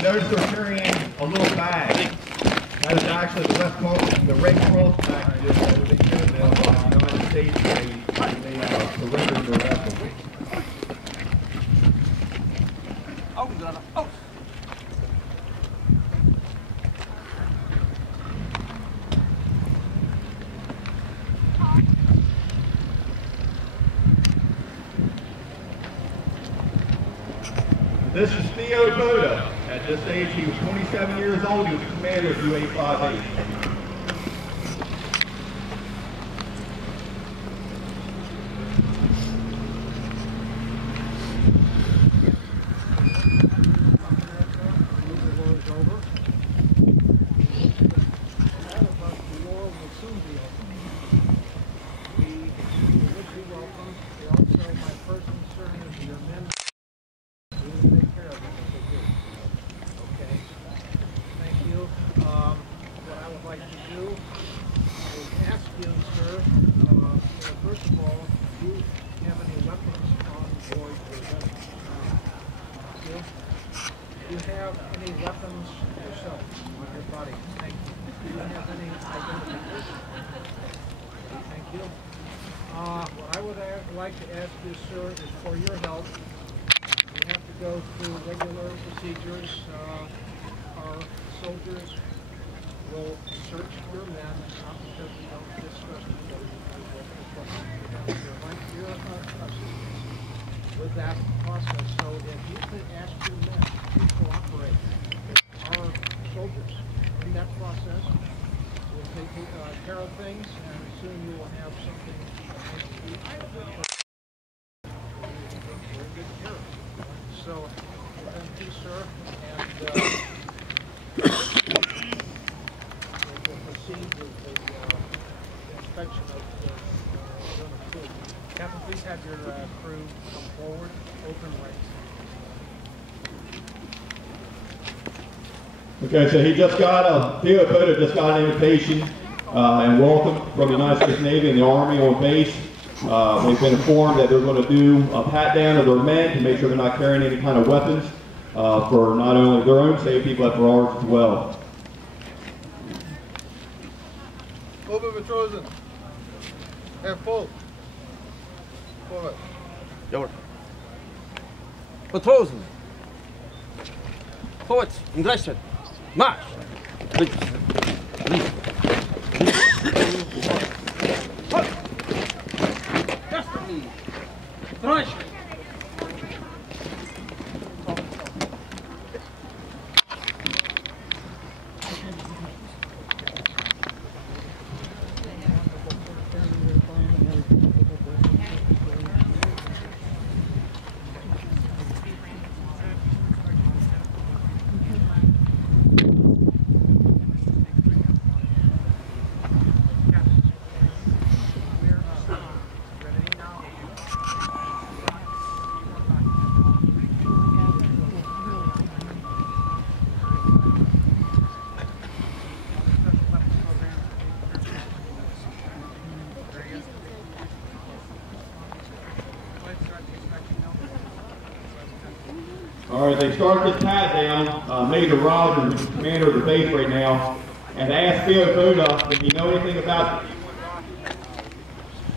You notice they're carrying a little bag. That is actually the Red Cross packages that were being given them by the United States when they surrendered their vessel. This is Theo Boda. At this age, he was 27 years old. He was the commander of UA-58. What I would like to ask you, sir, is for your help. We have to go through regular procedures. Our soldiers will search your men, not because we don't discuss with them, you're right here in our custody with that process. So if you could ask your men to cooperate with our soldiers in that process, we'll take care of things, and soon you will have something nice to eat. We're good care of. So, thank you, sir, and we'll proceed with the inspection of the crew. Captain, please have your crew come forward, open ranks. Okay, so he just got Theo Boda just got an invitation and welcome from the United States Navy and the Army on base. They've been informed that they're going to do a pat down of their men to make sure they're not carrying any kind of weapons for not only their own safety but for ours as well. Open Matrosen. Air full. Forward. Jawohl. Matrosen. Vorwärts und gleichzeitig. Marsch! Links. Links. Desperately. Rush. All right, they started this pat down. Major Rogers, who's the commander of the base right now, and asked Theo Boda, did he know anything about it?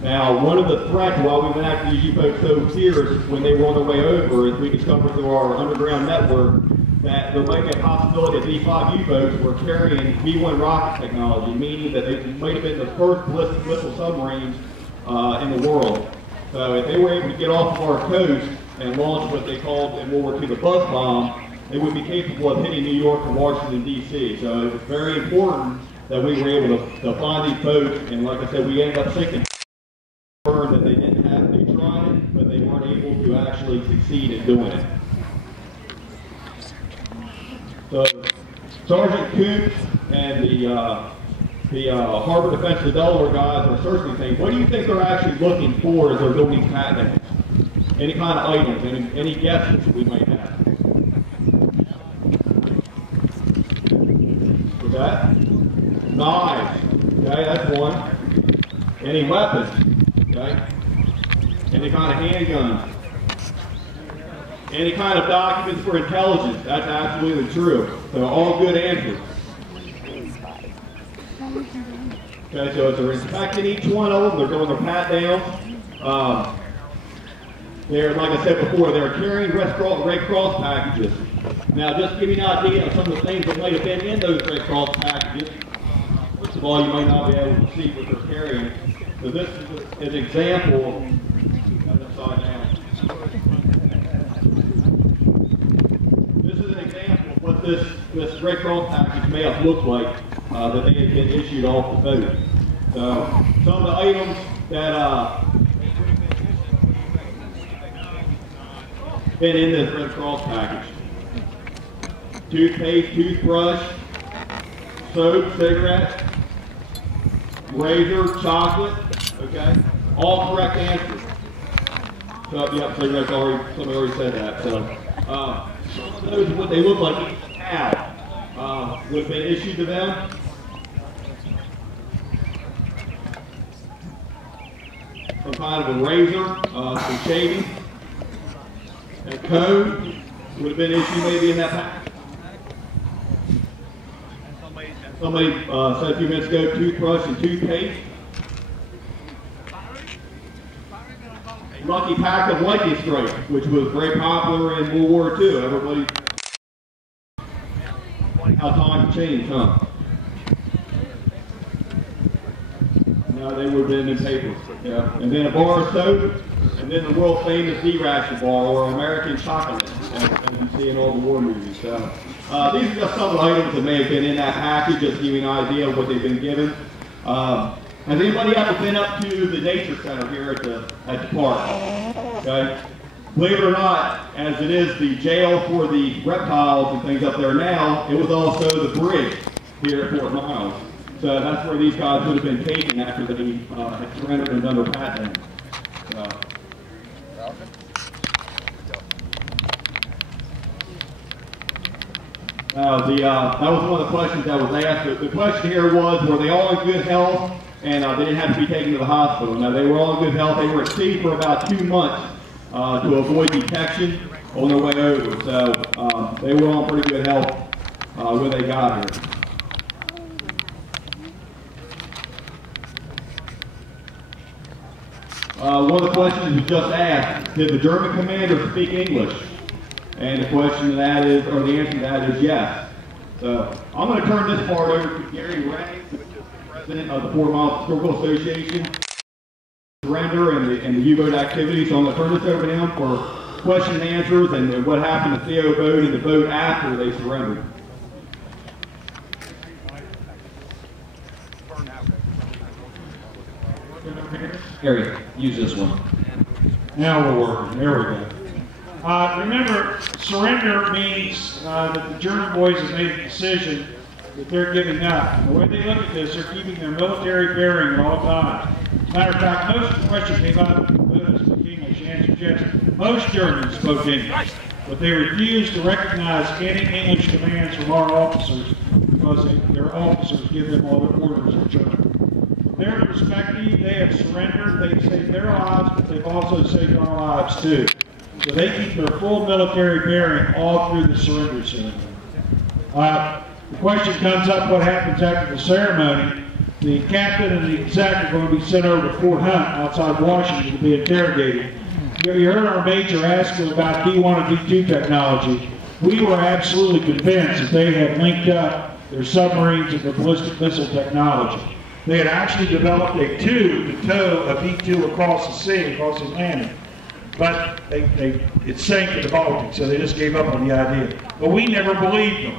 Now, one of the threats while we went after these U-boats so fierce when they were on their way over is we discovered through our underground network that there might be a possibility that these 5 U-boats were carrying V1 rocket technology, meaning that they might have been the first ballistic missile submarines in the world. So if they were able to get off of our coast and launch what they called in World War II the buzz bomb, they would be capable of hitting New York and Washington, D.C. So it was very important that we were able to find these boats, and like I said, we ended up sinking. That they didn't have, they tried it, but they weren't able to actually succeed in doing it. So Sergeant Coops and the Harbor Defense of the Delaware guys are searching things. What do you think they're actually looking for as they're doing these pat downs? Any kind of items, any guesses we might have? What's that? Knives. Okay, that's one. Any weapons? Okay. Any kind of handgun? Any kind of documents for intelligence, that's absolutely true. So all good answers. Okay, so as they're inspecting each one of them, they're doing their pat downs. They're, like I said before, they're carrying Red Cross packages. Now, just to give you an idea of some of the things that might have been in those Red Cross packages. First of all, you might not be able to see what they're carrying. So this is an example. Upside down. This is an example of what this Red Cross package may have looked like that they had been issued off the boat. So some of the items that been in this Red Cross package: toothpaste, toothbrush, soap, cigarettes, razor, chocolate. Okay, all correct answers. So, yep, cigarettes already. Somebody already said that. So, those are what they look like now. Would have been issued to them. Some kind of a razor, some shaving. A code would have been issued maybe in that package. Somebody said a few minutes ago, toothbrush and toothpaste. A lucky pack of Lucky Strike, which was very popular in World War II. Everybody, how times changed, huh? No, they would have been in paper. Yeah. And then a bar of soap, and then the world famous D-ration bar, or American chocolate, as you see in all the war movies. So, these are just some of the items that may have been in that package, just to give you an idea of what they've been given. Has anybody ever been up to the nature center here at the park? Okay. Believe it or not, as it is the jail for the reptiles and things up there now, it was also the bridge here at Fort Miles. So that's where these guys would have been taken after they had surrendered and done their pat down. That was one of the questions that was asked. The question here was, were they all in good health and they didn't have to be taken to the hospital? Now, they were all in good health. They were at sea for about 2 months to avoid detection on their way over. So they were all in pretty good health when they got here. One of the questions was just asked, did the German commander speak English? And the question to that is, or the answer to that is yes. So I'm going to turn this part over to Gary Ray, which is the president of the Fort Miles Historical Association, surrender and the U-boat activity. So I'm going to turn this over to him for question and answers and what happened to the CO boat and the boat after they surrendered. Harry, use this one. Now we're working. There we go. Remember, surrender means that the German boys have made a decision that they're giving up. The way they look at this, they're keeping their military bearing at all times. As a matter of fact, most of the question came up, who spoke English? The answer is yes. Most Germans spoke English, but they refused to recognize any English commands from our officers because their officers give them all their orders in German. From their perspective, they have surrendered. They've saved their lives, but they've also saved our lives too. So they keep their full military bearing all through the surrender ceremony. The question comes up, what happens after the ceremony? The captain and the exec are going to be sent over to Fort Hunt outside Washington to be interrogated. You heard our major ask them about D1 and D2 technology. We were absolutely convinced that they had linked up their submarines and their ballistic missile technology. They had actually developed a tube to tow a B-2 across the sea, across the Atlantic. But it sank in the Baltic, so they just gave up on the idea. But we never believed them.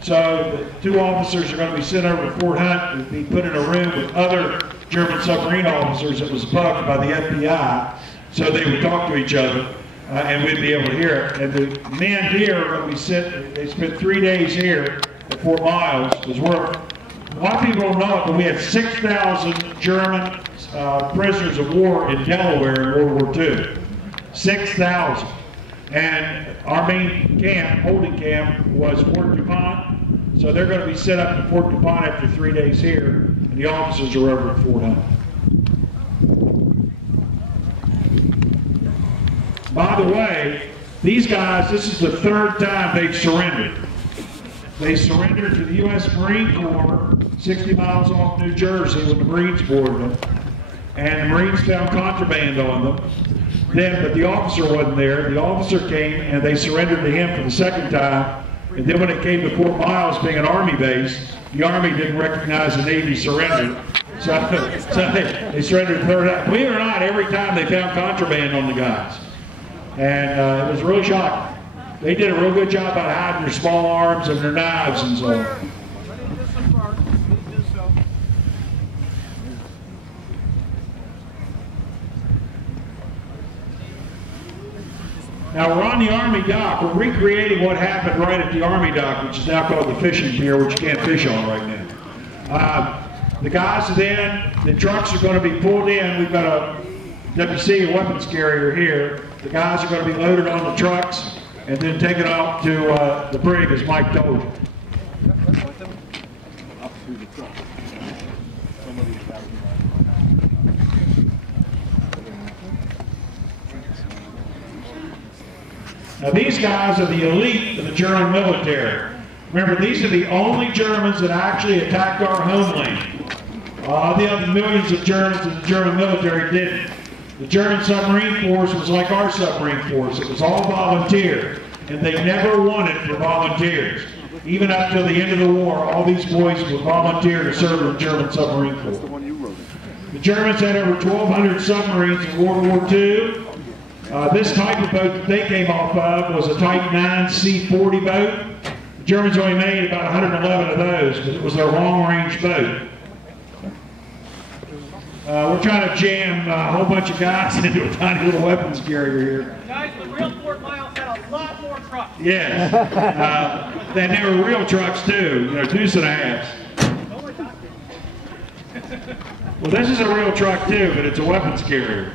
So the 2 officers are going to be sent over to Fort Hunt to be put in a room with other German submarine officers that was bugged by the FBI, so they would talk to each other, and we'd be able to hear it. And the men here are going to be sent, they spent 3 days here at Fort Miles, because a lot of people don't know it, but we had 6,000 German prisoners of war in Delaware in World War II. 6,000. And our main camp, holding camp, was Fort DuPont. So they're going to be set up in Fort DuPont after 3 days here, and the officers are over at Fort Hunt. By the way, These guys, this is the third time they've surrendered. They surrendered to the U.S. Marine Corps 60 miles off New Jersey when the Marines boarded them. And the Marines found contraband on them. But the officer wasn't there. The officer came and they surrendered to him for the second time. And then when it came to Fort Miles being an Army base, the Army didn't recognize the Navy surrendered. So they surrendered the third time. Believe it or not, every time they found contraband on the guys. And it was really shocking. They did a real good job about hiding their small arms and their knives and so on. Now we're on the Army dock. We're recreating what happened right at the Army dock, which is now called the fishing pier, which you can't fish on right now. The guys are in, the trucks are going to be pulled in. We've got a WWII, a weapons carrier here. The guys are going to be loaded on the trucks and then taken out to the brig, as Mike told you. Now these guys are the elite of the German military. Remember, these are the only Germans that actually attacked our homeland. All the other millions of Germans in the German military didn't. The German submarine force was like our submarine force. It was all volunteer, and they never wanted for volunteers. Even up till the end of the war, all these boys would volunteer to serve in the German submarine force. The Germans had over 1,200 submarines in World War II. This type of boat that they came off of was a Type 9 C-40 boat. The Germans only made about 111 of those, but it was their long-range boat. We're trying to jam a whole bunch of guys into a tiny little weapons carrier here. Guys, the real Fort Miles had a lot more trucks. Yes. Then they were real trucks too, you know, deuce and a halves. Well, this is a real truck too, but it's a weapons carrier.